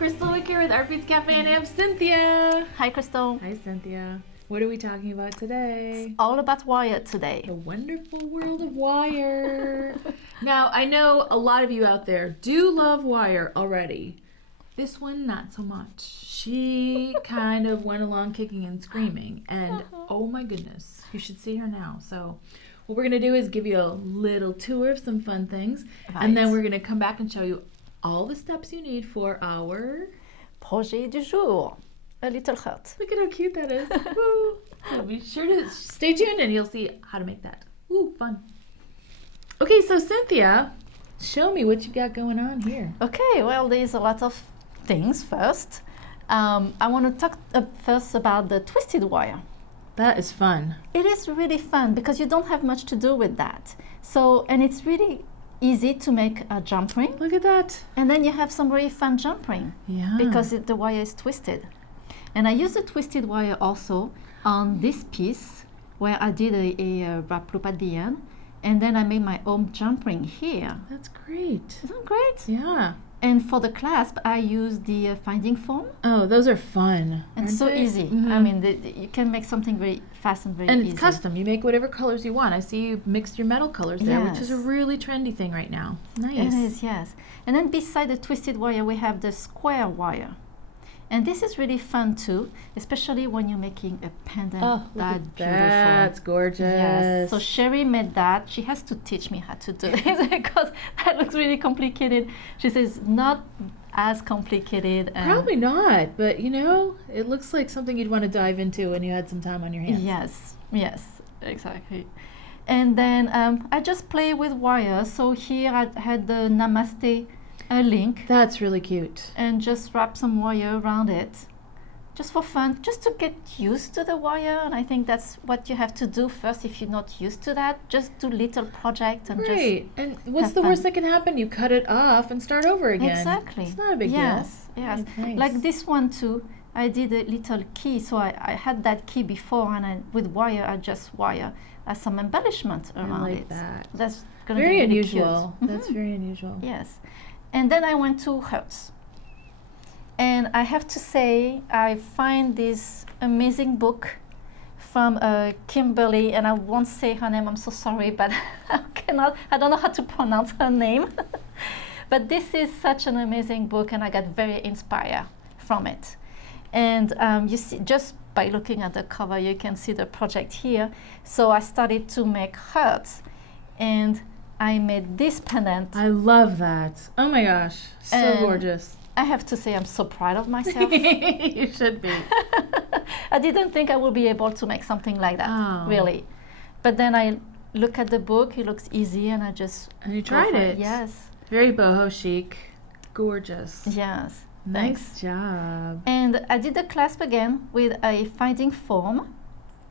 Kristal Wick here with Artbeads Cafe, and I have Cynthia. Hi, Kristal. Hi, Cynthia. What are we talking about today? It's all about wire today. The wonderful world of wire. Now, I know a lot of you out there do love wire already. This one, not so much. She kind of went along kicking and screaming, and oh my goodness, you should see her now. So what we're going to do is give you a little tour of some fun things, and then we're going to come back and show you all the steps you need for our projet du jour, a little heart. Look at how cute that is. Woo. So be sure to stay tuned and you'll see how to make that. Ooh, fun. Okay, so Cynthia, show me what you got going on here. Okay, well, there's a lot of things first. I want to talk first about the twisted wire. That is fun. It is really fun because you don't have much to do with that. So, and it's really easy to make a jump ring. Look at that. And then you have some really fun jump ring. Yeah. Because the wire is twisted. And I use the twisted wire also on this piece where I did a wrap loop at the end. And then I made my own jump ring here. That's great. Isn't that great? Yeah. And for the clasp, I use the finding foam. Oh, those are fun. And so easy. Mm-hmm. I mean, you can make something very fast and very easy. And it's custom. You make whatever colors you want. I see you mixed your metal colors there, which is a really trendy thing right now. Nice. It is, yes. And then beside the twisted wire, we have the square wire. And this is really fun too, especially when you're making a pendant. Oh, that's beautiful. That's gorgeous. Yes. So Sherry made that. She has to teach me how to do this because that looks really complicated. She says not as complicated. Probably not, but you know, it looks like something you'd want to dive into when you had some time on your hands. Yes, yes, exactly. And then I just play with wire. So here I had the Namaste link. That's really cute. And just wrap some wire around it. Just for fun, just to get used to the wire. And I think that's what you have to do first if you're not used to that. Just do little projects and Right. And what's the worst that can happen? You cut it off and start over again. Exactly. It's not a big deal. Yes. Nice. Like this one too. I did a little key. So I had that key before, and with wire, I just wire some embellishment around I like it. that. That's going to be very really unusual. cute. That's very unusual. Yes. And then I went to Hertz. And I have to say, I find this amazing book from Kimberly, and I won't say her name, I'm so sorry, but I don't know how to pronounce her name. But this is such an amazing book, and I got very inspired from it. And you see, just by looking at the cover, you can see the project here. So I started to make hearts, and I made this pendant. I love that. Oh my gosh, so gorgeous. I have to say I'm so proud of myself. You should be. I didn't think I would be able to make something like that, really. But then I look at the book, it looks easy, and I just And you tried it. Yes. Very boho chic. Gorgeous. Yes. Nice job. And I did the clasp again with a finding foam,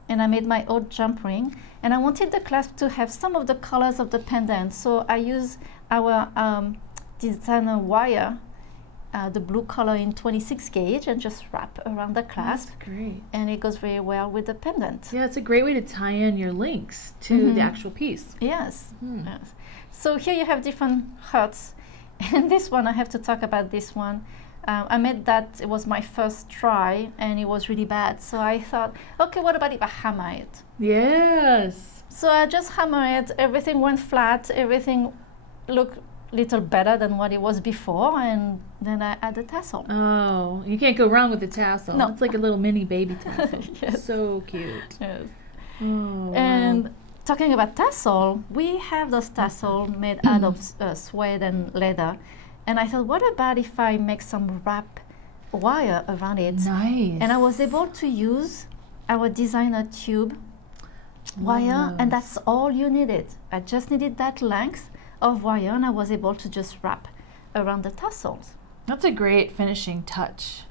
and I made my own jump ring. And I wanted the clasp to have some of the colors of the pendant, so I used our designer wire, the blue color in 26 gauge, and just wrap around the clasp. That's great. And it goes very well with the pendant. Yeah, it's a great way to tie in your links to the actual piece. Yes. Yes. So here you have different hearts. And this one, I have to talk about this one. I made that, it was my first try, and it was really bad. So I thought, okay, what about if I hammer it? Yes. So I just hammered it, everything went flat, everything looked a little better than what it was before, and then I add the tassel. Oh, you can't go wrong with the tassel. No. It's like a little mini baby tassel. Yes. So cute. Yes. Oh, And wow. talking about tassel, we have those tassel made out of suede and leather. And I thought, what about if I make some wrap wire around it? Nice. And I was able to use our designer tube wire, and that's all you needed. I just needed that length of wire, and I was able to just wrap around the tassels. That's a great finishing touch.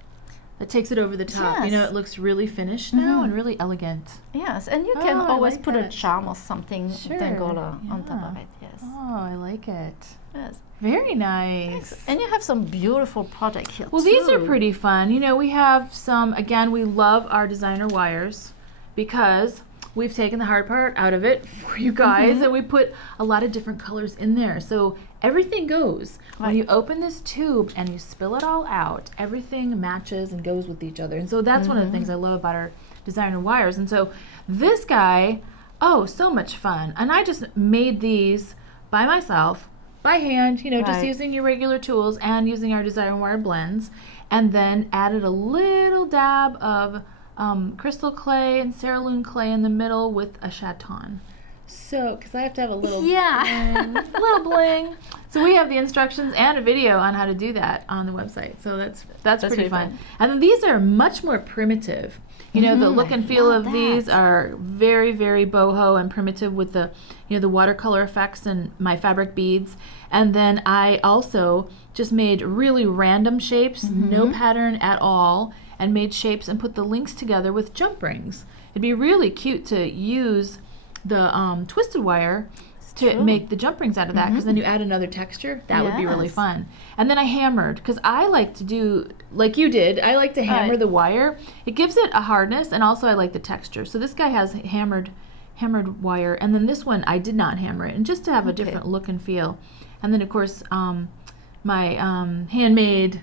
It takes it over the top. Yes. You know, it looks really finished now and really elegant. Yes, and you can I always like put a that. charm or something dangle on top Yeah. of it. Yes. Oh, I like it. Yes. Very nice. And you have some beautiful project here Well, too. these are pretty fun. You know, we have some, again, we love our designer wires because we've taken the hard part out of it for you guys, and we put a lot of different colors in there. So everything goes. When you open this tube and you spill it all out, everything matches and goes with each other. And so that's one of the things I love about our designer wires. And so this guy, so much fun. And I just made these by myself, by hand, just using your regular tools and using our designer wire blends, and then added a little dab of crystal clay and cerulean clay in the middle with a chaton. So, because I have to have a little bling, little bling. So we have the instructions and a video on how to do that on the website. So that's pretty really fun. fun. And then these are much more primitive. The look and feel of these are very, very boho and primitive with the, the watercolor effects and my fabric beads. And then I also just made really random shapes, no pattern at all, and made shapes and put the links together with jump rings. It'd be really cute to use the twisted wire to make the jump rings out of that, because then you add another texture. That would be really fun. And then I hammered, because I like to do, like you did, I like to hammer the wire. It gives it a hardness, and also I like the texture. So this guy has hammered wire, and then this one I did not hammer it, and just to have a different look and feel. And then of course my handmade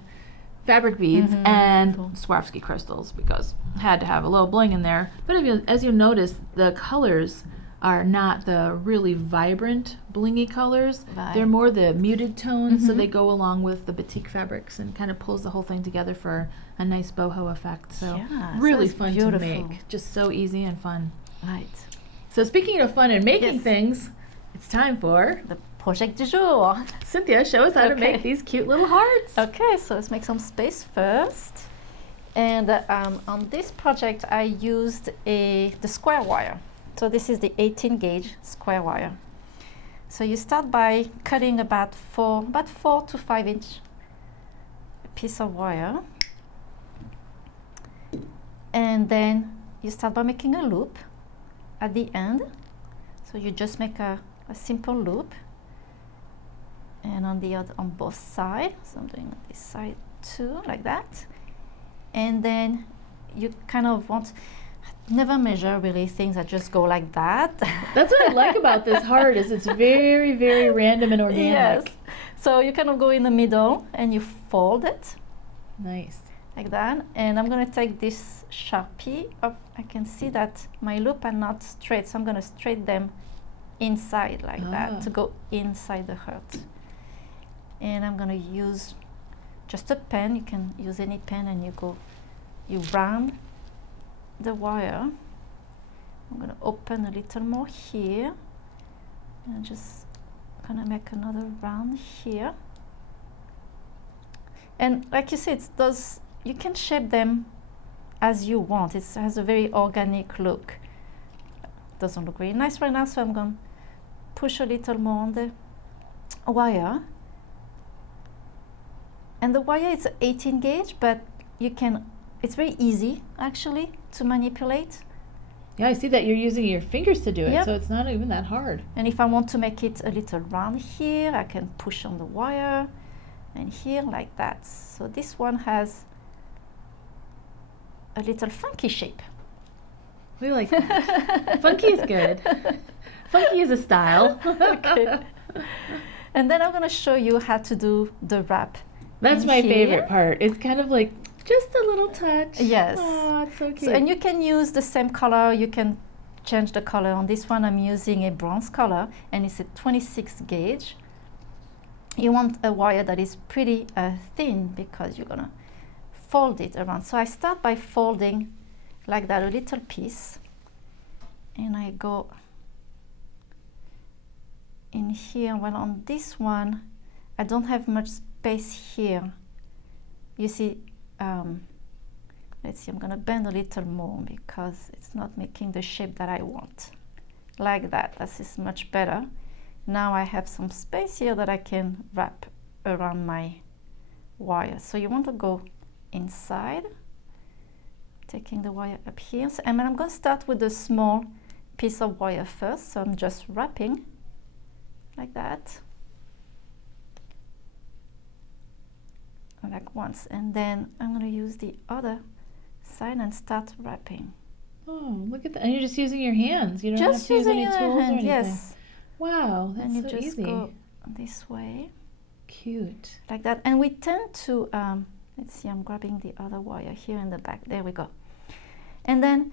fabric beads and Swarovski crystals, because I had to have a little bling in there. But as you notice, the colors are not the really vibrant blingy colors. They're more the muted tones, so they go along with the batik fabrics and kind of pulls the whole thing together for a nice boho effect. So really fun to make. Just so easy and fun. Right. So speaking of fun and making things, it's time for the project du jour. Cynthia, show us how to make these cute little hearts. Okay, so let's make some space first. And on this project, I used the square wire. So this is the 18 gauge square wire. So you start by cutting about 4 to 5 inch piece of wire. And then you start by making a loop at the end. So you just make a simple loop. And on both sides, so I'm doing this side too, like that. And then you kind of never measure really things that just go like that. That's what I like about this heart, is it's very, very random and organic. Yes. So you kind of go in the middle and you fold it. Nice. Like that. And I'm going to take this Sharpie up. I can see that my loop are not straight, so I'm going to straight them inside like that to go inside the heart. And I'm going to use just a pen. You can use any pen, and you round the wire. I'm going to open a little more here, and just going to make another round here. And like you said, you can shape them as you want. It has a very organic look. Doesn't look very nice right now, so I'm going to push a little more on the wire. And the wire is 18 gauge, but it's very easy actually to manipulate. Yeah, I see that you're using your fingers to do it, so it's not even that hard. And if I want to make it a little round here, I can push on the wire and here like that. So this one has a little funky shape. We like that. Funky is good. Funky is a style. Okay. And then I'm going to show you how to do the wrap. That's my favorite part. It's kind of like just a little touch. Yes. Oh, it's so cute. So, and you can use the same color. You can change the color. On this one, I'm using a bronze color, and it's a 26 gauge. You want a wire that is pretty thin, because you're going to fold it around. So I start by folding like that, a little piece. And I go in here. Well, on this one, I don't have much space here. You see, let's see, I'm going to bend a little more because it's not making the shape that I want. Like that. This is much better. Now I have some space here that I can wrap around my wire. So you want to go inside, taking the wire up here. So, and I'm going to start with a small piece of wire first. So I'm just wrapping like that. Like once, and then I'm going to use the other side and start wrapping Oh, look at that. And you're just using your hands. You don't have Just to use using any your tools or hand, anything. yes. Wow, that's And you so just easy. go this way. Cute. Like that. And we tend to, let's see, I'm grabbing the other wire here in the back. There we go. And then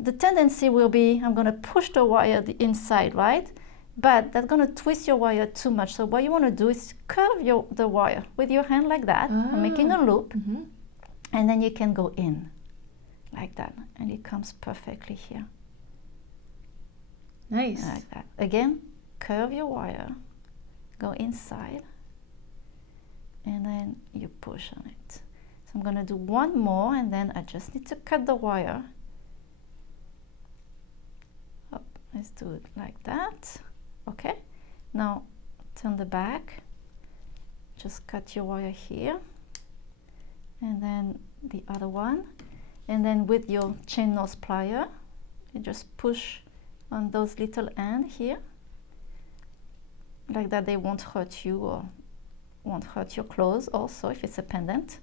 the tendency will be, I'm going to push the wire the inside, right? But that's going to twist your wire too much. So what you want to do is curve the wire with your hand like that. I'm making a loop. Mm-hmm. And then you can go in like that. And it comes perfectly here. Nice. Like that. Again, curve your wire. Go inside. And then you push on it. So I'm going to do one more, and then I just need to cut the wire. Oh, let's do it like that. Okay. Now turn the back. Just cut your wire here. And then the other one. And then with your chain nose plier, you just push on those little ends here. Like that, they won't hurt you or won't hurt your clothes also if it's a pendant.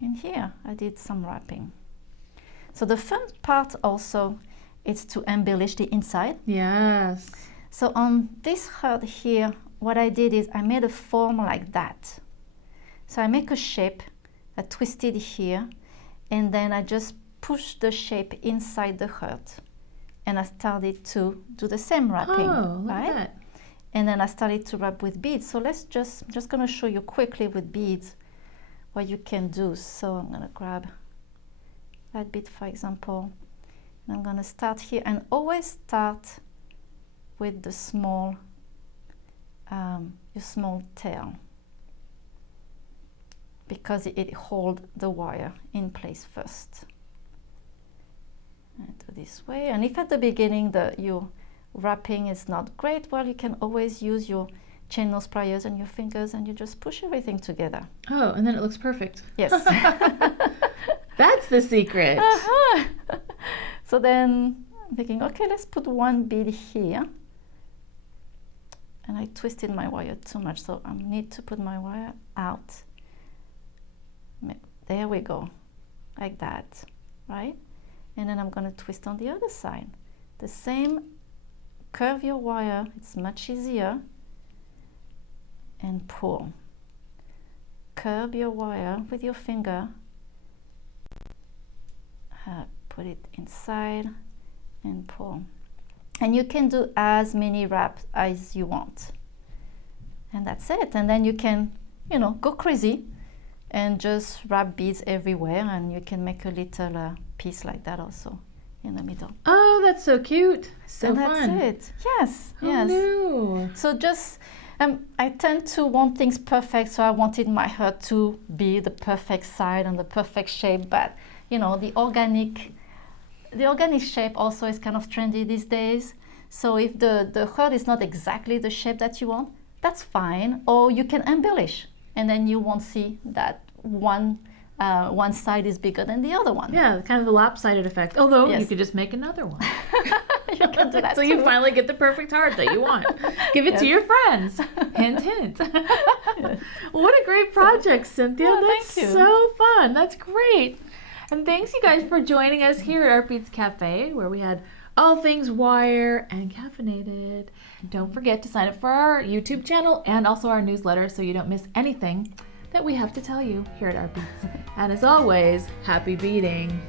And here I did some wrapping. So the fun part also is to embellish the inside. Yes. So on this heart here, what I did is I made a form like that. So I make a shape, I twist it here, and then I just push the shape inside the heart. And I started to do the same wrapping. Oh, look right? at that. And then I started to wrap with beads. So let's just gonna show you quickly with beads what you can do. So I'm gonna grab that bead, for example. And I'm gonna start here, and always start with the small, your small tail, because it holds the wire in place first. And do this way. And if at the beginning your wrapping is not great, well, you can always use your chain nose pliers and your fingers, and you just push everything together. Oh, and then it looks perfect. Yes. That's the secret. Uh-huh. So then I'm thinking, okay, let's put one bead here. And I twisted my wire too much, so I need to put my wire out. There we go, like that, right? And then I'm going to twist on the other side. The same, curve your wire, it's much easier, and pull. Curve your wire with your finger, put it inside, and pull. And you can do as many wraps as you want. And that's it. And then you can, go crazy and just wrap beads everywhere, and you can make a little piece like that also in the middle. Oh, that's so cute. So and fun. that's it. Yes. Oh, yes. no. So just, I tend to want things perfect, so I wanted my heart to be the perfect side and the perfect shape. But the organic shape also is kind of trendy these days. So if the heart is not exactly the shape that you want, that's fine. Or you can embellish, and then you won't see that one side is bigger than the other one. Yeah, kind of the lopsided effect. Although Yes. you could just make another one. You can do that So too. you finally get the perfect heart that you want. Give it to Yes. your friends. Hint, hint. What a great project, Cynthia. Oh, That's thank you. so fun. That's great. And thanks, you guys, for joining us here at Artbeads Cafe, where we had all things wire and caffeinated. Don't forget to sign up for our YouTube channel and also our newsletter so you don't miss anything that we have to tell you here at Artbeads. And as always, happy beading.